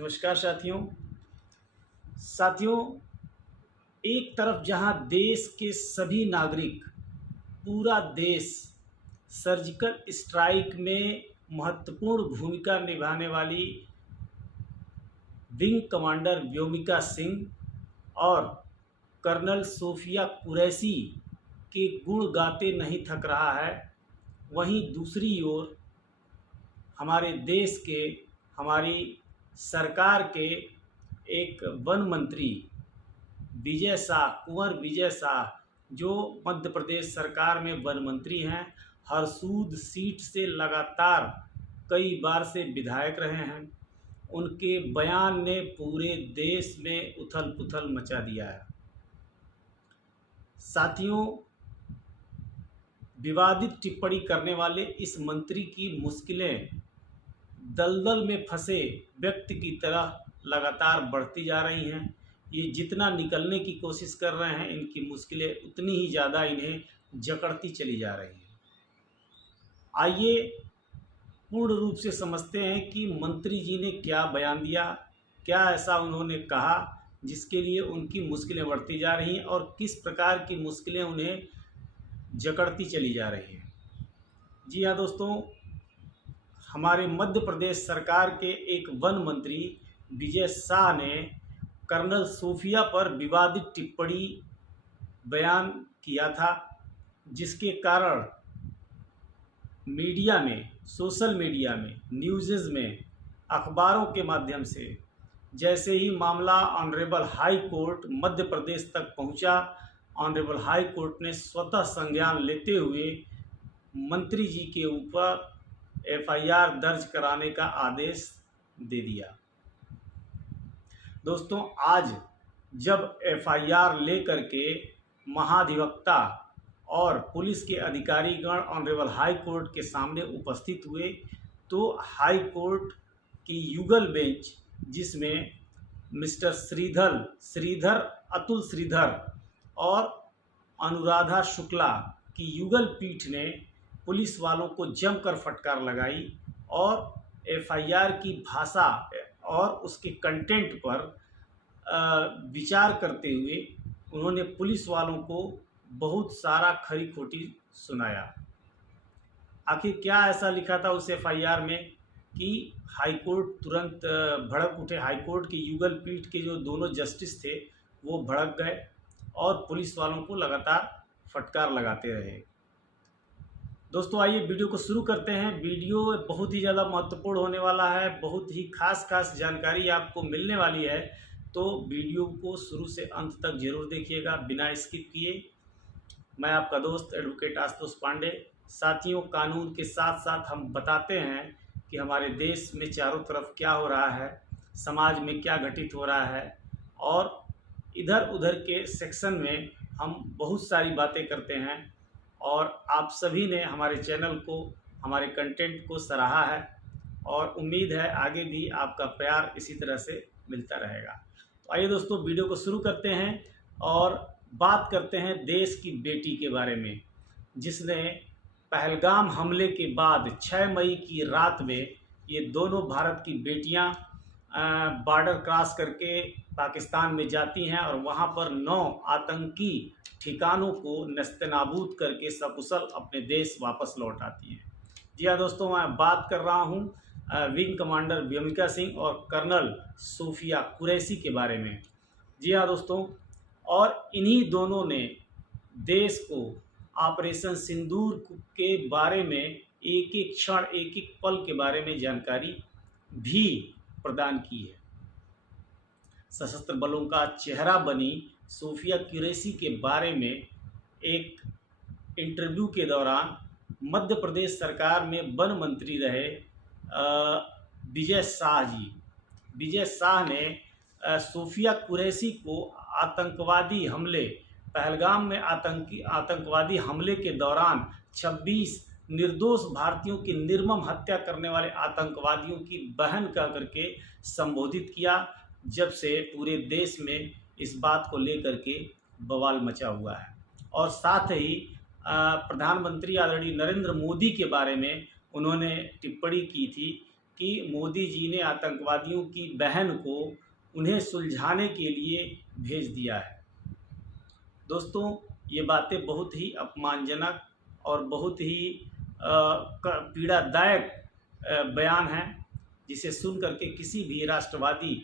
नमस्कार साथियों, एक तरफ जहां देश के सभी नागरिक, पूरा देश सर्जिकल स्ट्राइक में महत्वपूर्ण भूमिका निभाने वाली विंग कमांडर व्योमिका सिंह और कर्नल सोफिया कुरैशी के गुण गाते नहीं थक रहा है, वहीं दूसरी ओर हमारे देश के, हमारी सरकार के एक वन मंत्री विजय शाह, कुंवर विजय शाह, जो मध्य प्रदेश सरकार में वन मंत्री हैं, हरसूद सीट से लगातार कई बार से विधायक रहे हैं। उनके बयान ने पूरे देश में उथल पुथल मचा दिया है। साथियों, विवादित टिप्पणी करने वाले इस मंत्री की मुश्किलें दलदल में फंसे व्यक्ति की तरह लगातार बढ़ती जा रही हैं। ये जितना निकलने की कोशिश कर रहे हैं, इनकी मुश्किलें उतनी ही ज़्यादा इन्हें जकड़ती चली जा रही हैं। आइए पूर्ण रूप से समझते हैं कि मंत्री जी ने क्या बयान दिया, क्या ऐसा उन्होंने कहा जिसके लिए उनकी मुश्किलें बढ़ती जा रही हैं और किस प्रकार की मुश्किलें उन्हें जकड़ती चली जा रही हैं। जी हाँ दोस्तों, हमारे मध्य प्रदेश सरकार के एक वन मंत्री विजय शाह ने कर्नल सोफिया पर विवादित टिप्पणी बयान किया था, जिसके कारण मीडिया में, सोशल मीडिया में, न्यूज़ में, अखबारों के माध्यम से जैसे ही मामला honourable high court Madhya Pradesh तक पहुंचा, ऑनरेबल हाई कोर्ट ने स्वतः संज्ञान लेते हुए मंत्री जी के ऊपर एफआईआर दर्ज कराने का आदेश दे दिया। दोस्तों, आज जब एफआईआर लेकर के महाधिवक्ता और पुलिस के अधिकारीगण ऑनरेबल हाई कोर्ट के सामने उपस्थित हुए, तो हाई कोर्ट की युगल बेंच, जिसमें मिस्टर अतुल श्रीधर और अनुराधा शुक्ला की युगल पीठ ने पुलिस वालों को जमकर फटकार लगाई और एफआईआर की भाषा और उसके कंटेंट पर विचार करते हुए उन्होंने पुलिस वालों को बहुत सारा खरी खोटी सुनाया। आखिर क्या ऐसा लिखा था उस एफआईआर में कि हाईकोर्ट तुरंत भड़क उठे। हाईकोर्ट की युगल पीठ के जो दोनों जस्टिस थे वो भड़क गए और पुलिस वालों को लगातार फटकार लगाते रहे। दोस्तों, आइए वीडियो को शुरू करते हैं। वीडियो बहुत ही ज़्यादा महत्वपूर्ण होने वाला है, बहुत ही खास जानकारी आपको मिलने वाली है, तो वीडियो को शुरू से अंत तक जरूर देखिएगा बिना स्किप किए। मैं आपका दोस्त एडवोकेट आशुतोष पांडे। साथियों, कानून के साथ साथ हम बताते हैं कि हमारे देश में चारों तरफ क्या हो रहा है, समाज में क्या घटित हो रहा है, और इधर उधर के सेक्शन में हम बहुत सारी बातें करते हैं। और आप सभी ने हमारे चैनल को, हमारे कंटेंट को सराहा है और उम्मीद है आगे भी आपका प्यार इसी तरह से मिलता रहेगा। तो आइए दोस्तों, वीडियो को शुरू करते हैं और बात करते हैं देश की बेटी के बारे में, जिसने पहलगाम हमले के बाद 6 मई की रात में ये दोनों भारत की बेटियां बॉर्डर क्रॉस करके पाकिस्तान में जाती हैं और वहां पर 9 आतंकी ठिकानों को नस्तेनाबूद करके सकुशल अपने देश वापस लौट आती हैं। जी हाँ दोस्तों, मैं बात कर रहा हूँ विंग कमांडर व्योमिका सिंह और कर्नल सोफिया कुरैशी के बारे में। जी हाँ दोस्तों, और इन्हीं दोनों ने देश को ऑपरेशन सिंदूर के बारे में एक एक क्षण, एक एक पल के बारे में जानकारी भी प्रदान की है। सशस्त्र बलों का चेहरा बनी सोफिया कुरैशी के बारे में एक इंटरव्यू के दौरान मध्य प्रदेश सरकार में वन मंत्री रहे विजय शाह ने सोफिया कुरैशी को आतंकवादी हमले, पहलगाम में आतंकवादी हमले के दौरान 26 निर्दोष भारतीयों की निर्मम हत्या करने वाले आतंकवादियों की बहन कह करके संबोधित किया, जब से पूरे देश में इस बात को लेकर के बवाल मचा हुआ है। और साथ ही प्रधानमंत्री आदरणीय नरेंद्र मोदी के बारे में उन्होंने टिप्पणी की थी कि मोदी जी ने आतंकवादियों की बहन को उन्हें सुलझाने के लिए भेज दिया है। दोस्तों, ये बातें बहुत ही अपमानजनक और बहुत ही पीड़ादायक बयान है, जिसे सुन करके किसी भी राष्ट्रवादी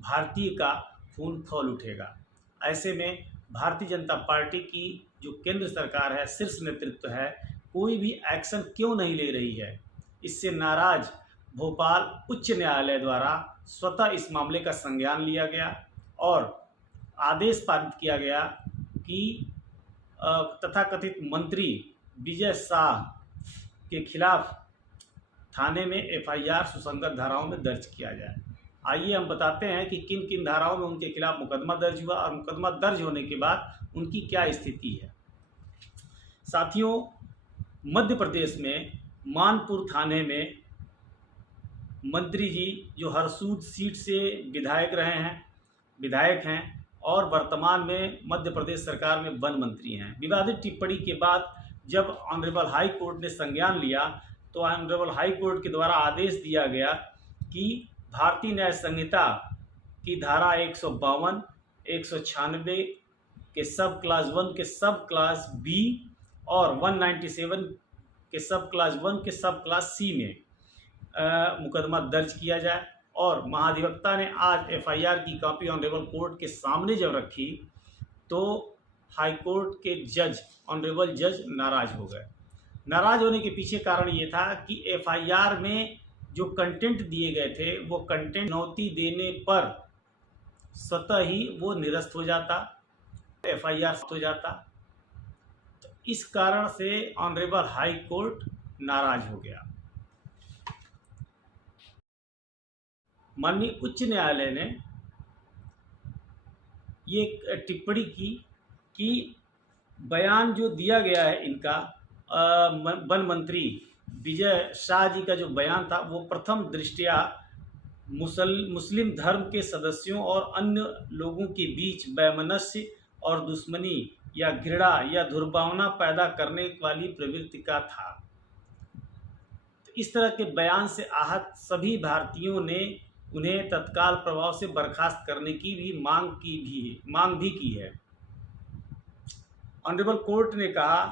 भारतीय का खून खौल उठेगा। ऐसे में भारतीय जनता पार्टी की जो केंद्र सरकार है, शीर्ष नेतृत्व है, कोई भी एक्शन क्यों नहीं ले रही है? इससे नाराज भोपाल उच्च न्यायालय द्वारा स्वतः इस मामले का संज्ञान लिया गया और आदेश पारित किया गया कि तथाकथित मंत्री विजय शाह के खिलाफ थाने में एफआईआर सुसंगत धाराओं में दर्ज किया जाए। आइए हम बताते हैं कि किन किन धाराओं में उनके खिलाफ मुकदमा दर्ज हुआ और मुकदमा दर्ज होने के बाद उनकी क्या स्थिति है। साथियों, मध्य प्रदेश में मानपुर थाने में मंत्री जी जो हरसूद सीट से विधायक हैं और वर्तमान में मध्य प्रदेश सरकार में वन मंत्री हैं, विवादित टिप्पणी के बाद जब ऑनरेबल हाई कोर्ट ने संज्ञान लिया तो ऑनरेबल हाई कोर्ट के द्वारा आदेश दिया गया कि भारतीय न्याय संहिता की धारा 152, 196 के सब क्लास 1 के सब क्लास बी और 197 के सब क्लास 1 के सब क्लास सी में मुकदमा दर्ज किया जाए। और महाधिवक्ता ने आज एफआईआर की कॉपी ऑनरेबल कोर्ट के सामने जब रखी तो हाई कोर्ट के जज, ऑनरेबल जज नाराज हो गए। नाराज होने के पीछे कारण ये था कि एफआईआर में जो कंटेंट दिए गए थे वो कंटेंट चुनौती देने पर स्वतः ही वो निरस्त हो जाता, एफआईआर हो जाता। तो इस कारण से ऑनरेबल हाई कोर्ट नाराज हो गया। माननीय उच्च न्यायालय ने ये टिप्पणी की कि बयान जो दिया गया है इनका वन मंत्री विजय शाह जी का जो बयान था वो प्रथम दृष्टया मुस्लिम धर्म के सदस्यों और अन्य लोगों के बीच वैमनस्य और दुश्मनी या घृणा या दुर्भावना पैदा करने वाली प्रवृत्ति का था। तो इस तरह के बयान से आहत सभी भारतीयों ने उन्हें तत्काल प्रभाव से बर्खास्त करने की भी मांग भी की है। ऑनरेबल कोर्ट ने कहा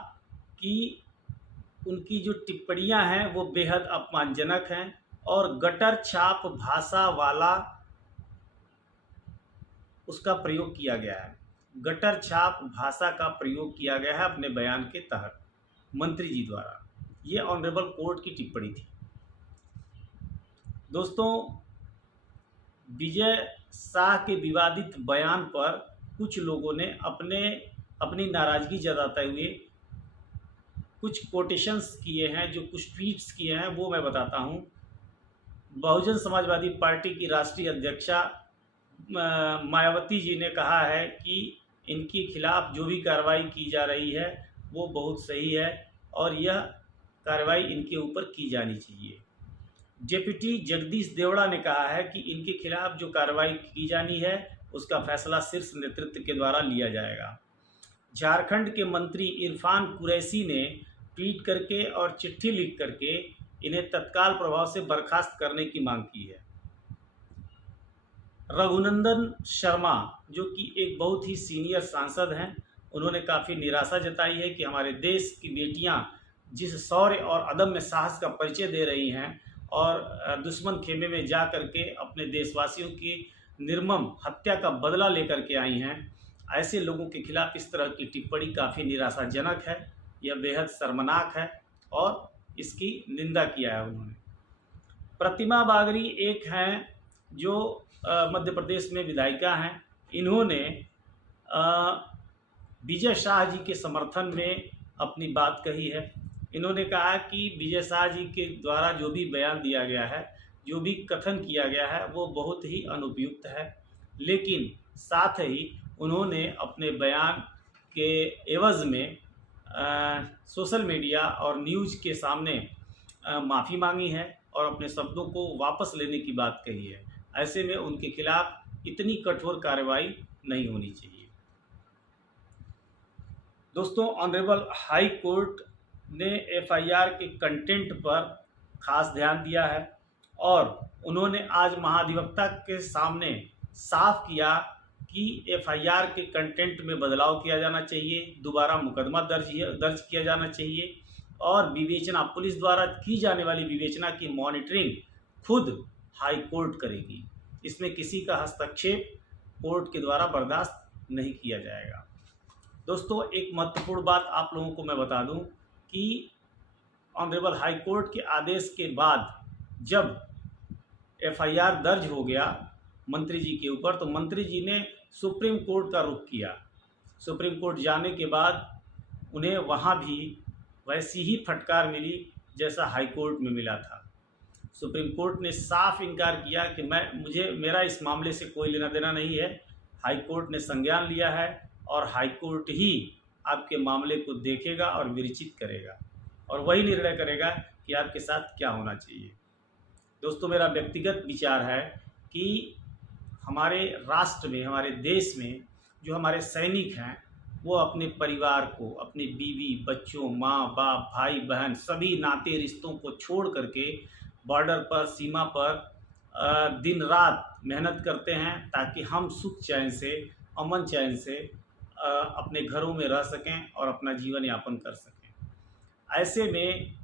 कि उनकी जो टिप्पणियां हैं वो बेहद अपमानजनक हैं और गटर छाप भाषा वाला उसका प्रयोग किया गया है। गटर छाप भाषा का प्रयोग किया गया है अपने बयान के तहत मंत्री जी द्वारा। ये ऑनरेबल कोर्ट की टिप्पणी थी। दोस्तों, विजय शाह के विवादित बयान पर कुछ लोगों ने अपनी नाराज़गी जताते हुए कुछ कोटेशंस किए हैं, जो कुछ ट्वीट्स किए हैं वो मैं बताता हूं। बहुजन समाजवादी पार्टी की राष्ट्रीय अध्यक्षा मायावती जी ने कहा है कि इनके खिलाफ जो भी कार्रवाई की जा रही है वो बहुत सही है और यह कार्रवाई इनके ऊपर की जानी चाहिए। डिप्टी जगदीश देवड़ा ने कहा है कि इनके खिलाफ जो कार्रवाई की जानी है उसका फैसला शीर्ष नेतृत्व के द्वारा लिया जाएगा। झारखंड के मंत्री इरफान कुरैशी ने ट्वीट करके और चिट्ठी लिख करके इन्हें तत्काल प्रभाव से बर्खास्त करने की मांग की है। रघुनंदन शर्मा, जो कि एक बहुत ही सीनियर सांसद हैं, उन्होंने काफ़ी निराशा जताई है कि हमारे देश की बेटियां जिस शौर्य और अदम्य साहस का परिचय दे रही हैं और दुश्मन खेमे में जा करके अपने देशवासियों की निर्मम हत्या का बदला लेकर के आई हैं, ऐसे लोगों के खिलाफ इस तरह की टिप्पणी काफ़ी निराशाजनक है। यह बेहद शर्मनाक है और इसकी निंदा किया है उन्होंने। प्रतिमा बागरी एक हैं जो मध्य प्रदेश में विधायिका हैं। इन्होंने विजय शाह जी के समर्थन में अपनी बात कही है। इन्होंने कहा कि विजय शाह जी के द्वारा जो भी बयान दिया गया है, जो भी कथन किया गया है वो बहुत ही अनुपयुक्त है, लेकिन साथ ही उन्होंने अपने बयान के एवज़ में सोशल मीडिया और न्यूज़ के सामने माफ़ी मांगी है और अपने शब्दों को वापस लेने की बात कही है। ऐसे में उनके खिलाफ इतनी कठोर कार्रवाई नहीं होनी चाहिए। दोस्तों, ऑनरेबल हाई कोर्ट ने एफआईआर के कंटेंट पर खास ध्यान दिया है और उन्होंने आज महाधिवक्ता के सामने साफ किया कि एफआईआर के कंटेंट में बदलाव किया जाना चाहिए, दोबारा मुकदमा दर्ज किया जाना चाहिए और विवेचना, पुलिस द्वारा की जाने वाली विवेचना की मॉनिटरिंग खुद हाई कोर्ट करेगी। इसमें किसी का हस्तक्षेप कोर्ट के द्वारा बर्दाश्त नहीं किया जाएगा। दोस्तों, एक महत्वपूर्ण बात आप लोगों को मैं बता दूं कि ऑनरेबल हाई कोर्ट के आदेश के बाद जब एफआईआर दर्ज हो गया मंत्री जी के ऊपर, तो मंत्री जी ने सुप्रीम कोर्ट का रुख किया। सुप्रीम कोर्ट जाने के बाद उन्हें वहाँ भी वैसी ही फटकार मिली जैसा हाई कोर्ट में मिला था। सुप्रीम कोर्ट ने साफ इनकार किया कि मेरा इस मामले से कोई लेना देना नहीं है। हाई कोर्ट ने संज्ञान लिया है और हाई कोर्ट ही आपके मामले को देखेगा और विवेचित करेगा और वही निर्णय करेगा कि आपके साथ क्या होना चाहिए। दोस्तों, मेरा व्यक्तिगत विचार है कि हमारे राष्ट्र में, हमारे देश में जो हमारे सैनिक हैं वो अपने परिवार को, अपनी बीवी बच्चों, माँ बाप, भाई बहन, सभी नाते रिश्तों को छोड़ करके बॉर्डर पर, सीमा पर दिन रात मेहनत करते हैं ताकि हम सुख चैन से, अमन चैन से अपने घरों में रह सकें और अपना जीवन यापन कर सकें। ऐसे में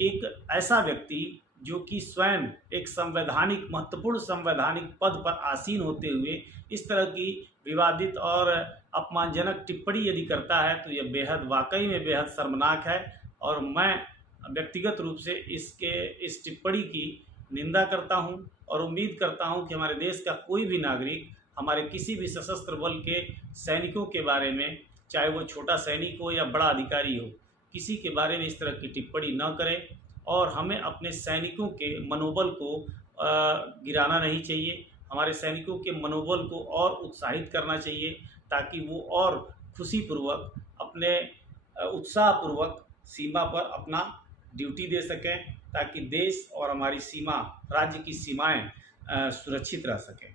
एक ऐसा व्यक्ति जो कि स्वयं एक संवैधानिक, महत्वपूर्ण संवैधानिक पद पर आसीन होते हुए इस तरह की विवादित और अपमानजनक टिप्पणी यदि करता है तो यह वाकई में बेहद शर्मनाक है और मैं व्यक्तिगत रूप से इस टिप्पणी की निंदा करता हूं और उम्मीद करता हूं कि हमारे देश का कोई भी नागरिक हमारे किसी भी सशस्त्र बल के सैनिकों के बारे में, चाहे वो छोटा सैनिक हो या बड़ा अधिकारी हो, किसी के बारे में इस तरह की टिप्पणी न करे और हमें अपने सैनिकों के मनोबल को गिराना नहीं चाहिए। हमारे सैनिकों के मनोबल को और उत्साहित करना चाहिए ताकि वो और खुशीपूर्वक, अपने उत्साहपूर्वक सीमा पर अपना ड्यूटी दे सकें ताकि देश और हमारी सीमा, राज्य की सीमाएं सुरक्षित रह सकें।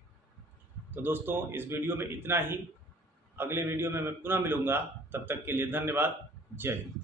तो दोस्तों, इस वीडियो में इतना ही। अगले वीडियो में मैं पुनः मिलूँगा, तब तक के लिए धन्यवाद। जय हिंद।